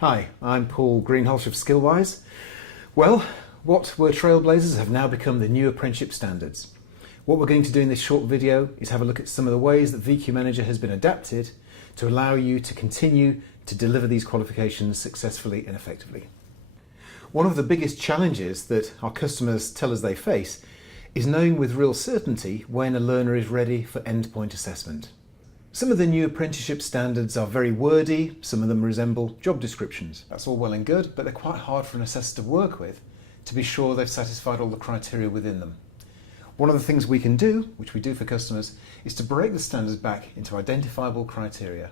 Hi, I'm Paul Greenhalgh of Skillwise. Well, what were Trailblazers have now become the new apprenticeship standards. What we're going to do in this short video is have a look at some of the ways that VQ Manager has been adapted to allow you to continue to deliver these qualifications successfully and effectively. One of the biggest challenges that our customers tell us they face is knowing with real certainty when a learner is ready for endpoint assessment. Some of the new apprenticeship standards are very wordy, some of them resemble job descriptions. That's all well and good, but they're quite hard for an assessor to work with to be sure they've satisfied all the criteria within them. One of the things we can do, which we do for customers, is to break the standards back into identifiable criteria.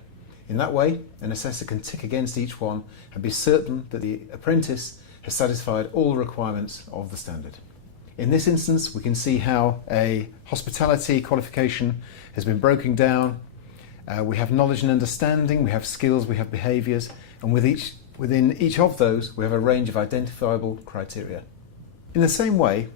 In that way, an assessor can tick against each one and be certain that the apprentice has satisfied all the requirements of the standard. In this instance, we can see how a hospitality qualification has been broken down. We have knowledge and understanding, we have skills, we have behaviours, and within each of those we have a range of identifiable criteria. In the same way,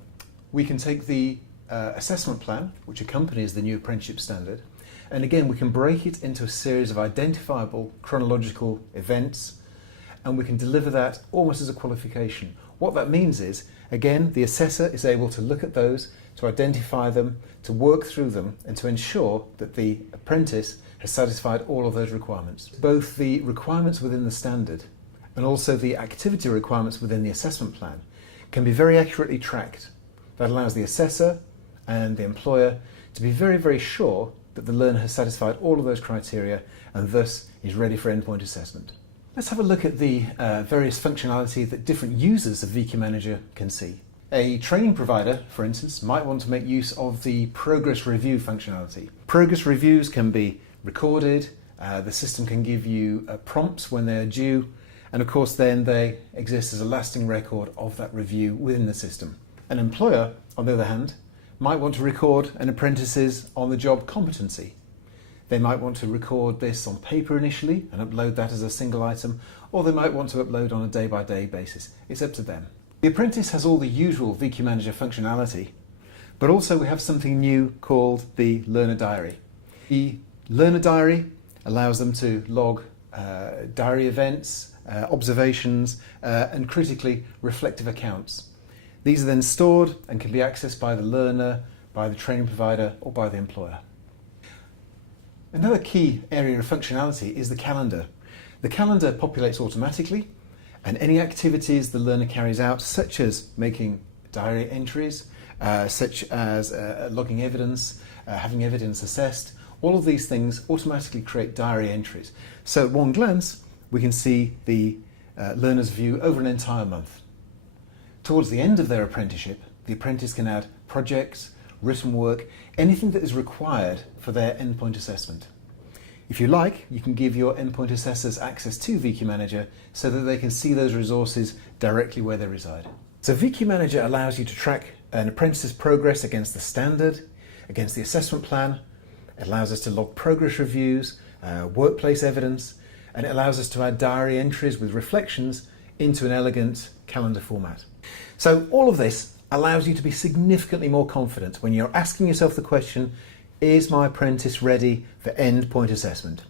we can take the assessment plan, which accompanies the new apprenticeship standard, and again we can break it into a series of identifiable chronological events, and we can deliver that almost as a qualification. What that means is, again, the assessor is able to look at those, to identify them, to work through them, and to ensure that the apprentice has satisfied all of those requirements. Both the requirements within the standard and also the activity requirements within the assessment plan can be very accurately tracked. That allows the assessor and the employer to be very, very sure that the learner has satisfied all of those criteria and thus is ready for endpoint assessment. Let's have a look at the various functionality that different users of VQ Manager can see. A training provider, for instance, might want to make use of the progress review functionality. Progress reviews can be recorded, the system can give you prompts when they're due, and of course then they exist as a lasting record of that review within the system. An employer, on the other hand, might want to record an apprentice's on-the-job competency. They might want to record this on paper initially and upload that as a single item, or they might want to upload on a day-by-day basis. It's up to them. The apprentice has all the usual VQ Manager functionality, but also we have something new called the Learner Diary. The Learner Diary allows them to log diary events, observations, and critically reflective accounts. These are then stored and can be accessed by the learner, by the training provider, or by the employer. Another key area of functionality is the calendar. The calendar populates automatically, and any activities the learner carries out, such as making diary entries, such as logging evidence, having evidence assessed, all of these things automatically create diary entries. So at one glance, we can see the learner's view over an entire month. Towards the end of their apprenticeship, the apprentice can add projects, written work, anything that is required for their endpoint assessment. If you like, you can give your endpoint assessors access to VQ Manager so that they can see those resources directly where they reside. So VQ Manager allows you to track an apprentice's progress against the standard, against the assessment plan. It allows us to log progress reviews, workplace evidence, and it allows us to add diary entries with reflections into an elegant calendar format. So all of this allows you to be significantly more confident when you're asking yourself the question, is my apprentice ready for endpoint assessment?